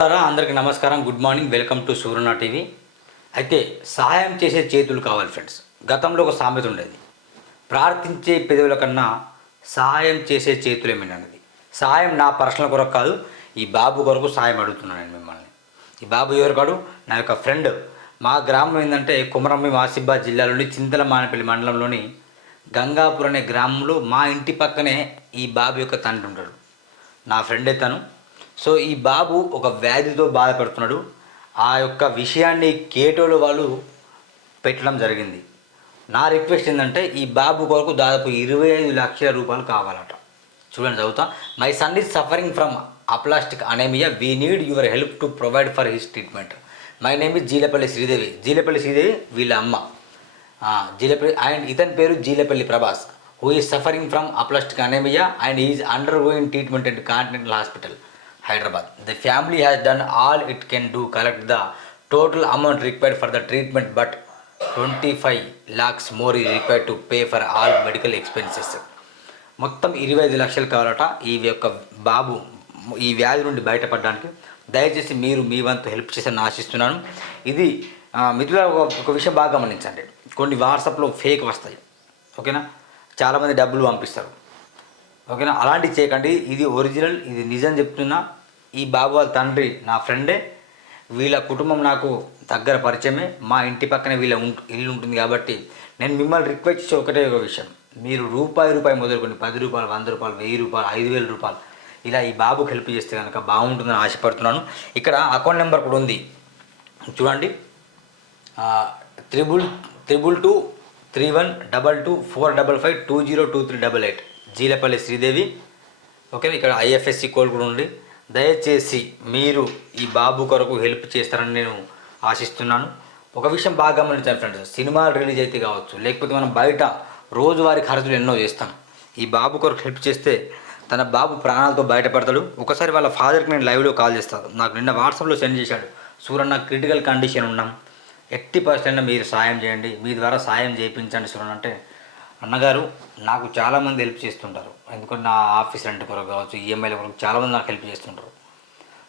నమస్కారం అందరికీ నమస్కారం. Good morning welcome to Suryana TV అయితే సహాయం చేసే చేతులు కావాలి ఫ్రెండ్స్ గతంలో ఒక సామెత ఉండేది. ప్రార్థించే పెదవుల కన్నా సహాయం చేసే చేతులు ఏమైనది సహాయం నా పర్సనల్ కొరకు కాదు ఈ బాబు కొరకు సహాయం అడుగుతున్నాను నేను మిమ్మల్ని. ఈ బాబు ఎవరు కాడు? నా యొక్క ఫ్రెండ్ మా గ్రామం ఏంటంటే కుమరంభీం ఆసిఫాబాద్ జిల్లాలోని చింతల మానపల్లి మండలంలోని గంగాపూర్ అనే గ్రామంలో మా ఇంటి పక్కనే ఈ బాబు యొక్క తండ్రి ఉంటాడు. నా ఫ్రెండే తను. సో ఈ బాబు ఒక వ్యాధితో బాధపడుతున్నాడు. ఆ యొక్క విషయాన్ని కేటోలు వాళ్ళు పెట్టడం జరిగింది. నా రిక్వెస్ట్ ఏంటంటే ఈ బాబు కొరకు దాదాపు ఇరవై ఐదు లక్షల రూపాయలు కావాలట. చూడండి చదువుతా. My son is suffering from aplastic anaemia we need your help to provide for his treatment my name is Jeelapalli Sridevi Jeelapalli Sridevi వీళ్ళ అమ్మ. జీలపల్లి అండ్ ఇతని పేరు Jeelapalli Prabhas who is suffering from aplastic anaemia and is undergoing treatment in Continental Hospital Hyderabad. The family has done all it can do collect the total amount required for the treatment but twenty five lakhs more is required to pay for all medical expenses మొత్తం ఇరవై ఐదు లక్షలు కావాలట ఈ యొక్క బాబు ఈ వ్యాధి నుండి బయటపడడానికి. దయచేసి మీరు మీ వంతు హెల్ప్ చేశారని ఆశిస్తున్నాను. ఇది మిథుల మిత్రుల ఒక విషయం బాగా గమనించండి. కొన్ని వాట్సాప్లో ఫేక్ వస్తాయి. ఓకేనా? చాలామంది డబ్బులు పంపిస్తారు. ఓకేనా? అలాంటివి చేయకండి. ఇది ఒరిజినల్ ఇది నిజం చెప్తున్నా. ఈ బాబు వాళ్ళ తండ్రి నా ఫ్రెండే. వీళ్ళ కుటుంబం నాకు దగ్గర పరిచయమే. మా ఇంటి పక్కనే వీళ్ళ ఉంట- ఇల్లు ఉంటుంది కాబట్టి నేను మిమ్మల్ని రిక్వెస్ట్ చేసే ఒకటే ఒక విషయం. మీరు రూపాయి రూపాయి మొదలుకొని పది రూపాయలు వంద రూపాయలు వెయ్యి రూపాయలు ఐదు వేల రూపాయలు ఇలా ఈ బాబుకి హెల్ప్ చేస్తే కనుక బాగుంటుందని ఆశపడుతున్నాను. ఇక్కడ అకౌంట్ నెంబర్ కూడా ఉంది. చూడండి. Triple triple two three one double two four double five two zero two three double eight Jeelapalli Sridevi. Okay ఇక్కడ ఐఎఫ్ఎస్సి కోడ్ కూడా ఉంది. దయచేసి మీరు ఈ బాబు కొరకు హెల్ప్ చేస్తారని నేను ఆశిస్తున్నాను. ఒక విషయం బాగా గమనించాను ఫ్రెండ్స్. సినిమాలు రిలీజ్ అయితే కావచ్చు లేకపోతే మనం బయట రోజువారీ ఖర్చులు ఎన్నో చేస్తాం. ఈ బాబు కొరకు హెల్ప్ చేస్తే తన బాబు ప్రాణాలతో బయటపడతాడు. ఒకసారి వాళ్ళ ఫాదర్కి నేను లైవ్లో కాల్ చేస్తాను నాకు నిన్న వాట్సాప్లో సెండ్ చేశాడు. సూరన్న క్రిటికల్ కండిషన్ ఉన్నాం. ఎట్టి పర్సెంట్ మీరు సాయం చేయండి. మీ ద్వారా సాయం చేయించండి సూరన్ అంటే అన్నగారు నాకు చాలామంది హెల్ప్ చేస్తుంటారు. ఎందుకంటే నా ఆఫీస్ రెంట్ కొరకు కావచ్చు ఈఎంఐల కొరకు చాలామంది నాకు హెల్ప్ చేస్తుంటారు.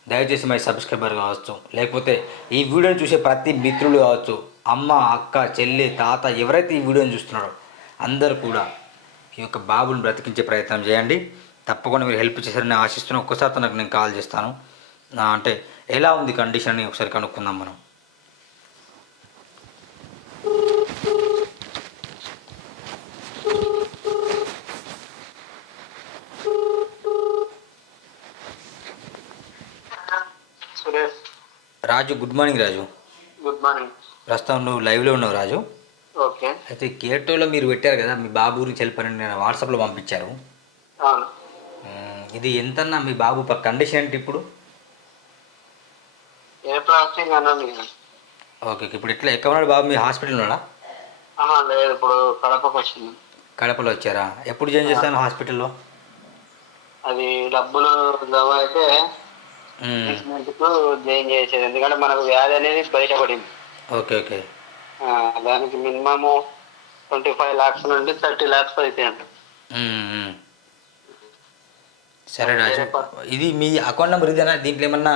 దయచేసి మై సబ్స్క్రైబర్ కావచ్చు లేకపోతే ఈ వీడియోని చూసే ప్రతి మిత్రులు కావచ్చు అమ్మ అక్క చెల్లి తాత ఎవరైతే ఈ వీడియోని చూస్తున్నారో అందరూ కూడా ఈ యొక్క బాబుని బ్రతికించే ప్రయత్నం చేయండి. తప్పకుండా మీరు హెల్ప్ చేశారని ఆశిస్తున్నాను. ఒక్కసారి తనకు నేను కాల్ చేస్తాను. అంటే ఎలా ఉంది కండిషన్ అని ఒకసారి కనుక్కుందాం మనం. Suresh. Raju good morning Raju. Good morning. ప్రస్తుతం నువ్వు లైవ్లో ఉన్నావు రాజు. ఓకే. అయితే కేటోలో మీరు పెట్టారు కదా మీ బాబు గురించి వెళ్ళిపోయిన నేను వాట్సాప్లో పంపించారు. అవును. ఇది ఎంతన్నా మీ బాబు కండిషన్ ఏంటి ఇప్పుడు? ఏ ఓకే. ఇప్పుడు ఎట్లా ఎక్కడ ఉన్నాడు బాబు? మీ హాస్పిటల్ ఉన్నాడా లేదు ఇప్పుడు కడపకు వచ్చింది. కడపలో వచ్చారా? ఎప్పుడు జాయిన్ చేస్తాను హాస్పిటల్లో అది డబ్బులు జమ అయితే. ట్రీట్మెంట్కు జాయిన్ చేసేది? ఎందుకంటే మనకు వ్యాధి అనేది బయటపడింది. ఓకే ఓకే దానికి మినిమము ట్వంటీ ఫైవ్ ల్యాక్స్ నుండి థర్టీ ల్యాక్స్ అయితే మ్మ్, మ్మ్. సరే రాజు. ఇది మీ అకౌంట్ నెంబర్ ఇదేనా? దీంట్లో ఏమన్నా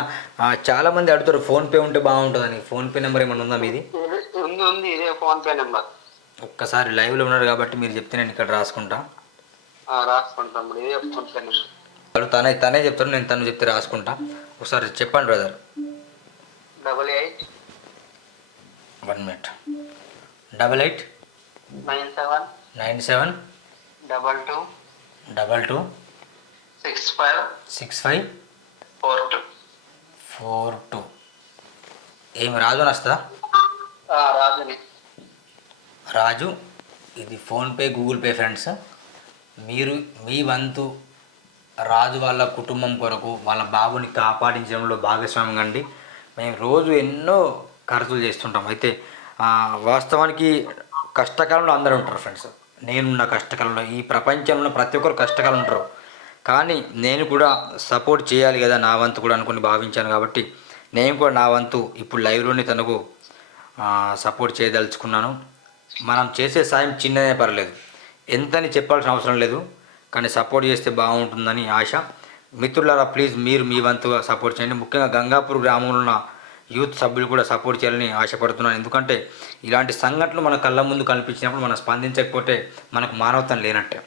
చాలా మంది అడుగుతారు ఫోన్పే ఉంటే బాగుంటుందని. ఫోన్పే నెంబర్ ఏమన్నా ఉందా మీది? ఉంది ఉంది ఇదే ఫోన్ పే నెంబర్. ఒక్కసారి లైవ్లో ఉన్నారు కాబట్టి మీరు చెప్తే నేను ఇక్కడ రాసుకుంటా. రాసుకుంటాం ఇదే ఫోన్ పే నెంబర్. తనే తనే చెప్తాడు నేను తను చెప్తే రాసుకుంటా. ఒకసారి చెప్పండి brother double eight one minute double eight nine seven nine seven double two double two six five six five four two four two ఏమి రాజు అని వస్తుందా? రాజుని. రాజు ఇది ఫోన్పే గూగుల్ పే ఫ్రెండ్స్ మీరు మీ వంతు రాజు వాళ్ళ కుటుంబం కొరకు వాళ్ళ బాబుని కాపాడించడంలో భాగస్వామ్యం అండి. మేము రోజు ఎన్నో ఖర్చులు చేస్తుంటాం. అయితే వాస్తవానికి కష్టకాలంలో అందరూ ఉంటారు ఫ్రెండ్స్. నేనున్న కష్టకాలంలో ఈ ప్రపంచంలో ప్రతి ఒక్కరు కష్టకాలం ఉంటారు. కానీ నేను కూడా సపోర్ట్ చేయాలి కదా నా వంతు కూడా అనుకుని భావించాను కాబట్టి నేను కూడా నా వంతు ఇప్పుడు లైవ్లోనే తనకు సపోర్ట్ చేయదలుచుకున్నాను. మనం చేసే సాయం చిన్నదే పర్లేదు. ఎంతని చెప్పాల్సిన అవసరం లేదు. కానీ సపోర్ట్ చేస్తే బాగుంటుందని ఆశ. మిత్రులారా ప్లీజ్ మీరు మీ వంతుగా సపోర్ట్ చేయండి. ముఖ్యంగా గంగాపూర్ గ్రామంలో ఉన్న యూత్ సభ్యులు కూడా సపోర్ట్ చేయాలని ఆశపడుతున్నాను. ఎందుకంటే ఇలాంటి సంఘటనలు మన కళ్ళ ముందు కనిపించినప్పుడు మనం స్పందించకపోతే మనకు మానవత్వం లేనట్టే.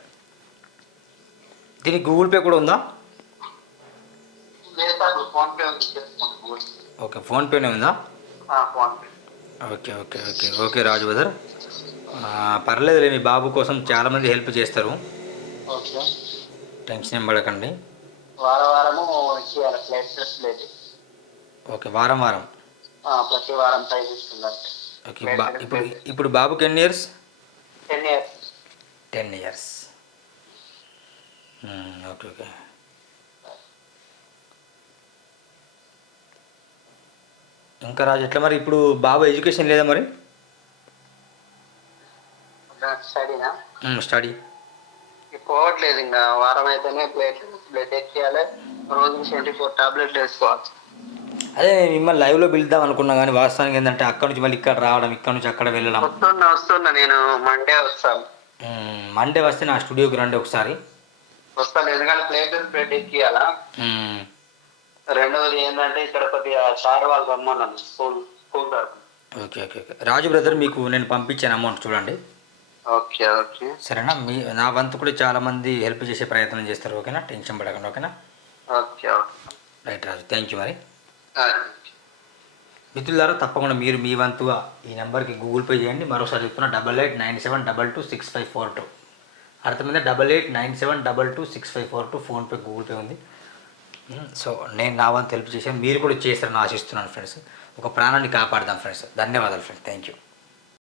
దీనికి గూగుల్ పే కూడా ఉందా. ఓకే ఫోన్పేనే ఉందా? Okay okay okay okay Raju brother పర్లేదులే మీ బాబు కోసం చాలామంది హెల్ప్ చేస్తారు. ఓకే. టెన్షన్ ఏం పడకండి వారం వారము ఇచ్చేయాలి లేదు. ఓకే వారం వారం. ప్రతి వారం ట్రై చేస్తున్నారు. ఓకే ఇప్పుడు ఇప్పుడు బాబుకి ఎన్ని years ten years ten years okay okay ఇంకా రాజు ఎట్లా మరి? ఇప్పుడు బాబు ఎడ్యుకేషన్ లేదా మరి? స్టడీనా స్టడీ పోవట్లేదు ఇంకా వారం అయితేనే ప్లేట్ బ్లడ్ ఎక్కియాలి రోజుకి ట్వంటీ ఫోర్ టాబ్లెట్లు వేసుకోవాలి. అదే నేను మిమ్మల్ని లైవ్లో పిలుద్దాం అనుకున్నా కానీ వాస్తవానికి ఏంటంటే అక్కడ నుంచి మళ్ళీ ఇక్కడ రావడం ఇక్కడ నుంచి అక్కడ వెళ్ళడం. వస్తున్నా వస్తున్నా నేను మండే వస్తాను. మండే వస్తే నా స్టూడియోకి రండి ఒకసారి. వస్తాను ఎందుకంటే ప్లేట్ బ్లడ్ ఎక్కియాలా. రెండవది ఏంటంటే ఇక్కడ కొద్దిగా సార్ వాళ్ళు రమ్మన్నాను school school okay okay okay. Raju brother మీకు నేను పంపించాను అమౌంట్ చూడండి. Okay okay. సరేనా? మీ నా వంతు కూడా చాలామంది హెల్ప్ చేసే ప్రయత్నం చేస్తారు ఓకేనా? టెన్షన్ పడకండి ఓకేనా? Okay okay. Right Raju thank you మరి మిత్రులారా తప్పకుండా మీరు మీ వంతుగా ఈ నెంబర్కి గూగుల్ పే చేయండి. మరోసారి చెప్తున్నా double eight nine seven double two six five four two. అర్థమైందా? Double eight nine seven double two six five four two PhonePe Google Pay ఉంది. సో నేను నా వంతు హెల్ప్ చేశాను. మీరు కూడా చేస్తారని ఆశిస్తున్నాను ఫ్రెండ్స్. ఒక ప్రాణాన్ని కాపాడదాం ఫ్రెండ్స్. ధన్యవాదాలు ఫ్రెండ్స్. Thank you